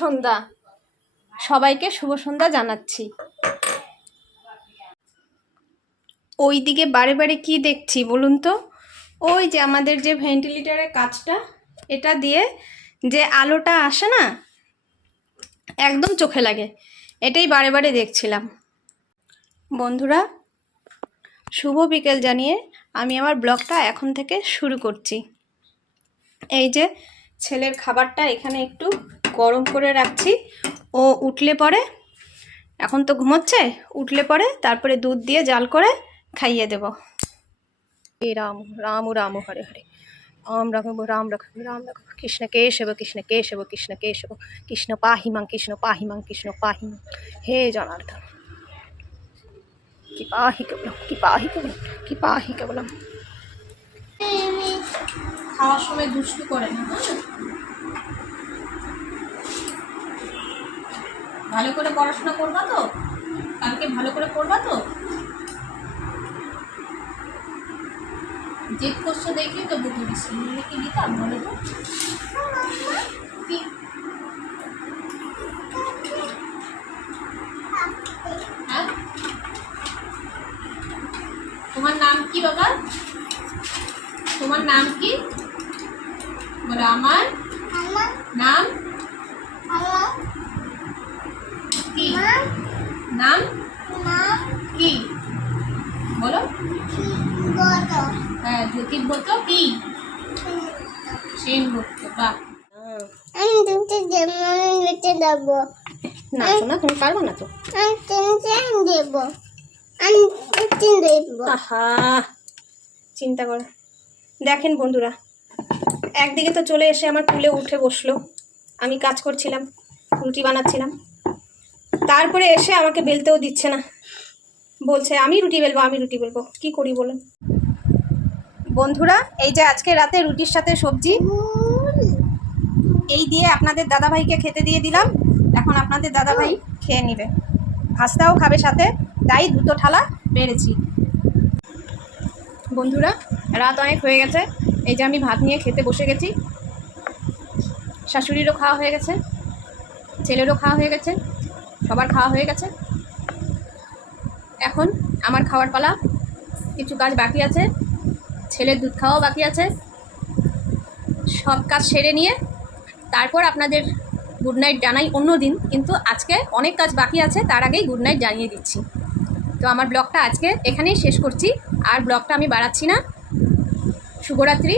সন্ধ্যা, সবাইকে শুভ সন্ধ্যা জানাচ্ছি। ওইদিকে বারে বারে কি দেখছি বলুন তো? ওই যে আমাদের যে ভেন্টিলেটরের কাজটা, এটা দিয়ে যে আলোটা আসে না, একদম চোখে লাগে, এটাই বারে বারে দেখছিলাম। বন্ধুরা, শুভ বিকেল জানিয়ে আমি আমার ব্লগটা এখন থেকে শুরু করছি। এই যে ছেলের খাবারটা এখানে একটু গরম করে রাখছি, ও উঠলে পরে, এখন তো ঘুমোচ্ছে, উঠলে পরে তারপরে দুধ দিয়ে জাল করে খাইয়ে দেব। हे राम राम राम हरे हरे राम राघव राम राघव राम राघव कृष्ण केशव कृष्ण केशव कृष्ण केशव कृष्ण पाहि मां कृष्ण पाहि मां कृष्ण पाहि मां। हे जनार्दन कि पाहि केवलम कि पाहि केवलम कि पाहि केवलम। খাওয়ার সময় দুষ্টু করে না, ভালো করে পড়াশোনা করবা তো? কালকে ভালো করে পড়বা তো? জেদ করছো দেখি তো বুঝে দিচ্ছি, কি দিতাম বলে তো? হ্যাঁ, তোমার নাম কি বাবা? তোমার নাম কি বলো? আমার নাম কি? নাম কি বলো? হ্যাঁ, জ্যোতির্ব্রত কি? সেনগুপ্ত। বাহ, নাচো না, তুমি পারবো না তো? আহা, চিন্তা করো। দেখেন বন্ধুরা, একদিকে তো চলে এসে আমার কুলে উঠে বসলো, আমি কাজ করছিলাম, রুটি বানাচ্ছিলাম, তারপরে এসে আমাকে বেলতেও দিচ্ছে না, বলছে আমি রুটি বেলবো, আমি রুটি বেলবো। কি করি বলুন বন্ধুরা? এই যে আজকে রাতে রুটির সাথে সবজি, এই দিয়ে আপনাদের দাদাভাইকে খেতে দিয়ে দিলাম। এখন আপনাদের দাদাভাই খেয়ে নেবে, ভাস্তাও খাবে সাথে, তাই দুটো থালা বেড়েছি। বন্ধুরা, রাত অনেক হয়ে গেছে, এই যে আমি ভাত নিয়ে খেতে বসে গেছি। শাশুড়িরও খাওয়া হয়ে গেছে, ছেলেরও খাওয়া হয়ে গেছে, সবার খাওয়া হয়ে গেছে। এখন আমার খাওয়ার পালা, কিছু কাজ বাকি আছে, ছেলের দুধ খাওয়াও বাকি আছে। সব কাজ সেরে নিয়ে তারপর আপনাদের গুড নাইট জানাই অন্য দিন, কিন্তু আজকে অনেক কাজ বাকি আছে, তার আগেই গুড নাইট জানিয়ে দিচ্ছি। তো আমার ব্লগটা আজকে এখানেই শেষ করছি, আর ব্লগটা আমি বাড়াচ্ছি না। শুভরাত্রি।